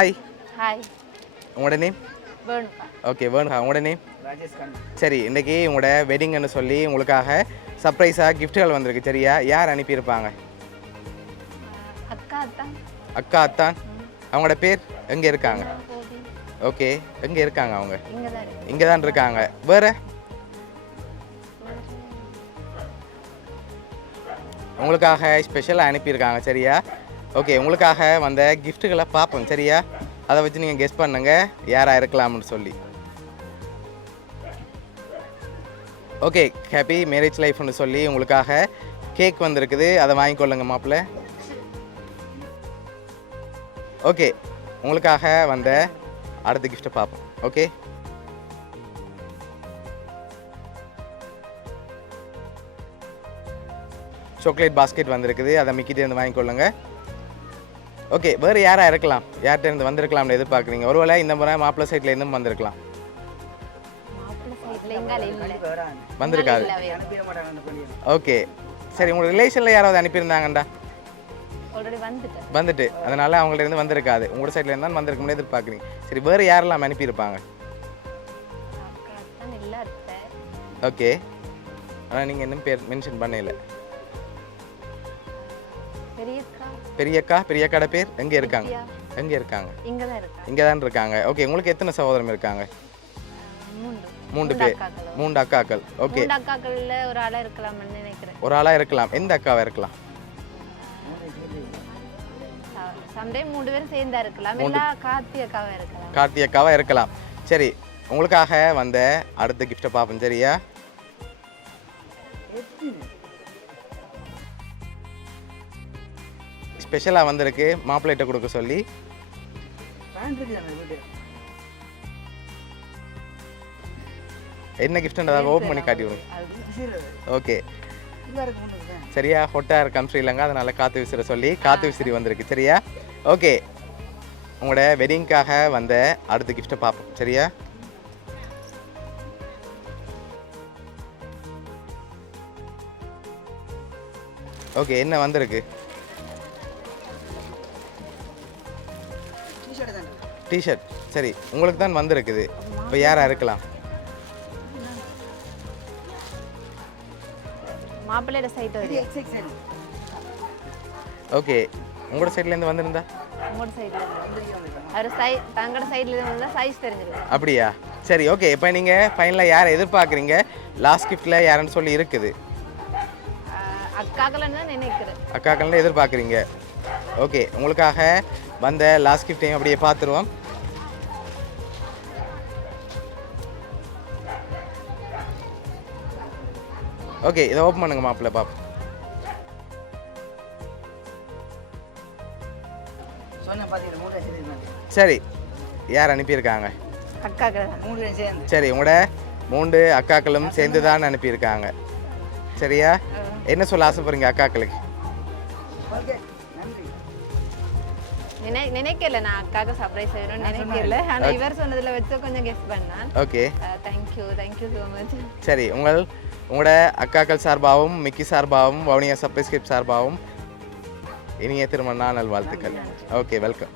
Hi, hi. உங்களோட name? வேணுக்கா. Okay, வேணுக்கா. உங்களோட name? Rajesh கண்ணு. சரி, இன்றைக்கி உங்களோட வெட்டிங்னு சொல்லி உங்களுக்காக சர்ப்ரைஸாக கிஃப்ட்டுகள் வந்திருக்கு. சரியா? யார் அனுப்பியிருப்பாங்க? அக்கா தான். அக்கா அத்தான். அவங்களோட பேர் எங்கே இருக்காங்க? கோபி. ஓகே, எங்கே இருக்காங்க அவங்க? இங்கே தான் இருக்கு. இங்கே தான் இருக்காங்க. வேறு உங்களுக்காக ஸ்பெஷலாக அனுப்பியிருக்காங்க. சரியா? ஓகே, உங்களுக்காக வந்த கிஃப்ட்டுகளை பார்ப்போம். சரியா? அதை வச்சு நீங்கள் கெஸ் பண்ணுங்க யாராக இருக்கலாம்னு சொல்லி. ஓகே, ஹாப்பி மேரேஜ் லைஃப்னு சொல்லி உங்களுக்காக கேக் வந்திருக்குது. அதை வாங்கிக்கொள்ளுங்க மாப்பிள்ளை. ஓகே, உங்களுக்காக வந்த அடுத்த கிஃப்ட்டை பார்ப்போம். ஓகே, சாக்லேட் பாஸ்கெட் வந்திருக்குது. அதை மிக்கிட்டேருந்து வாங்கிக்கொள்ளுங்க. ஓகே, வேறு யாராக இருக்கலாம்? யார்கிட்ட இருந்து வந்திருக்கலாம்னு எதிர்பார்க்குறீங்க? ஒருவேளை இந்த முறை மாப்பிள்ளை சைட்டில் இருந்தும் வந்திருக்கலாம். மாப்பிள்ளை சைடில் எங்கால இல்லை. வந்திருக்காது. அனுப்பிட மாட்டாங்க அந்த பொண்ணு. ஓகே, சரி. உங்கள் ரிலேஷனில் யாராவது அனுப்பியிருந்தாங்கண்டா? ஆல்ரெடி வந்துட்டேன். வந்துட்டு அதனால் அவங்கள்ட்ட இருந்து வந்திருக்காது. உங்களோட சைடில் இருந்தால் வந்திருக்கும்னு எதிர்பார்க்குறீங்க. சரி, வேறு யாரெல்லாம் அனுப்பியிருப்பாங்க? அக்கா தான் இல்லை அத்தை. ஓகே, ஆனால் நீங்கள் இன்னும் பேர் மென்ஷன் பண்ணல. பெரியக்கா. பெரியக்காட பேர் எங்கே இருக்காங்க? எங்கே இருக்காங்க? இங்கே தான் இருக்கா. இங்கே தான் இருக்காங்க. ஓகே, உங்களுக்கு எத்தனை சகோதரம் இருக்காங்க? மூன்று பேர். அக்காக்கள். 3 அக்காக்கள். ஓகே, 3 அக்காக்கள்ல ஒரு ஆளா இருக்கலாம்னு நினைக்கிறேன். ஒரு ஆளாக இருக்கலாம். எந்த அக்காவாக இருக்கலாம்? சம்டைம் 3 பேரும் சேர்ந்தா இருக்கலாம். இல்ல கார்த்தி அக்காவா இருக்கலாம். கார்த்தி அக்காவாக இருக்கலாம். சரி, உங்களுக்காக வந்த அடுத்த கிஃப்ட்டை பார்ப்போம். சரியா? ஸ்பெஷலாக வந்திருக்கு மாப்பிள்ளைகிட்ட கொடுக்க சொல்லி. பேண்ட் இருக்கு அந்த வீட்டு. என்ன கிஃப்ட்ன்றதாக ஓப்பன் பண்ணி காட்டி விடுங்க. சரி. ஓகே, இதா இருக்கு முன்னுக்கு. சரியா? ஹொட்டா இருக்காம் ஸ்ரீலங்கா, அதனால காற்று விசிற சொல்லி காற்று விசிறி வந்திருக்கு. சரியா? ஓகே, உங்களோட வெட்டிங்காக வந்த அடுத்த கிஃப்ட்டை பார்ப்போம். சரியா? ஓகே, என்ன வந்திருக்கு? டிஷர்ட் தானே. டிஷர்ட். சரி, உங்களுக்கு தான் வந்திருக்குது. இப்போ யாராக இருக்கலாம்? மாப்பிள்ளையோட சைட் இது வருது. XXL. ஓகே, உங்களோட சைட்லேருந்து வந்திருந்தா? உங்களோட சைடுல வந்திருக்கீங்க வந்திருக்காங்க. அவர் தங்களோட சைடுல இருந்தா சைஸ் தெரிஞ்சிருக்கு. அப்படியா? சரி, ஓகே. இப்போ நீங்கள் ஃபைனலாக யாரை எதிர்பார்க்குறீங்க? லாஸ்ட் கிஃப்ட்டில் யாருன்னு சொல்லி இருக்குது. அக்காக்கள்னு தான் நினைக்கிறேன். அக்காக்கள்னு எதிர்பார்க்குறீங்க. ஓகே, உங்களுக்காக வந்த லாஸ்ட் கிஃப்ட்டையும் அப்படியே பார்த்துருவோம். ஓகே, இதை ஓப்பன் பண்ணுங்க மாப்பிள்ளை பாப்போம். சொன்ன பாத்தீங்க 3 சேர்ந்து. சரி, யார் அனுப்பியிருக்காங்க? அக்காக்கள் தான். 3 சேர்ந்து. சரி, உங்களோட 3 அக்காக்களும் சேர்ந்து தான் அனுப்பியிருக்காங்க. சரியா? என்ன சொல்ல ஆசைப்படுறீங்க அக்காக்களுக்கு? ஓகே, நன்றி. நினைக்கல நான் அக்காக்கு சர்ப்ரைஸ் செய்யணும்னு நினைக்கல. ஆனா இவர் சொன்னதுல வச்சு கொஞ்சம் கெஸ் பண்ணான். Okay, thank you so much. சரி. உங்களோட அக்காக்கள் சார்பாகவும் மிக்கி சார்பாகவும் வவுனியா சர்ப்ரைஸ் கிஃப்ட் சார்பாகவும் இனிய திருமண நாள் நல்வாழ்த்துக்கள். Okay, welcome.